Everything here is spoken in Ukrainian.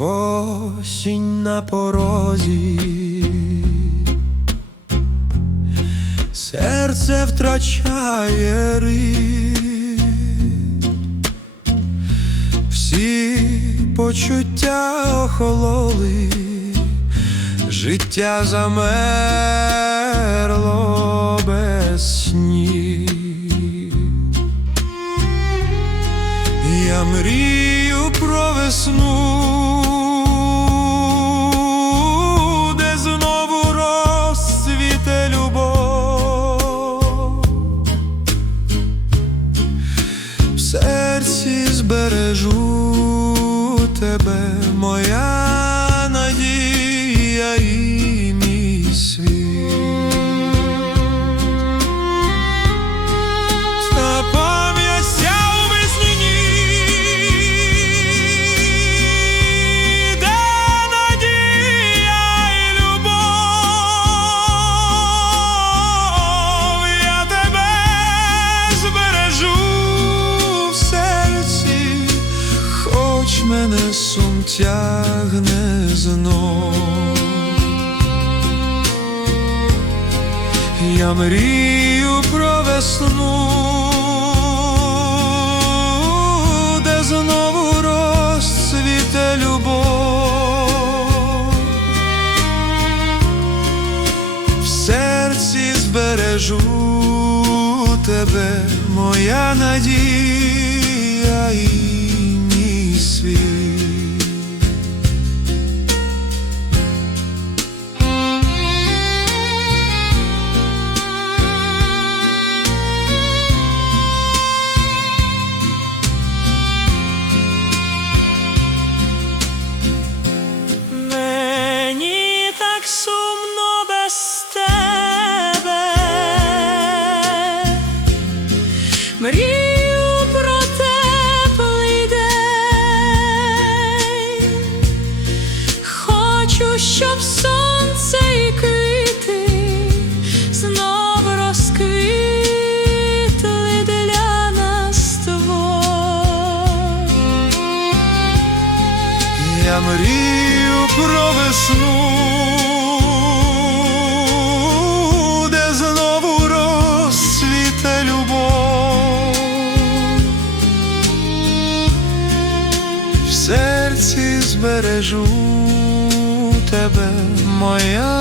Осінь на порозі, серце втрачає ритм, всі почуття охололи, життя замерло без снів. Я мрію про весну, тебе, моя хоч мене сум тягне знов. Я мрію про весну, де знову розцвіте любов, в серці збережу тебе, моя надія Мрію про весну, де знову розцвіте любов, в серці збережу тебе, моя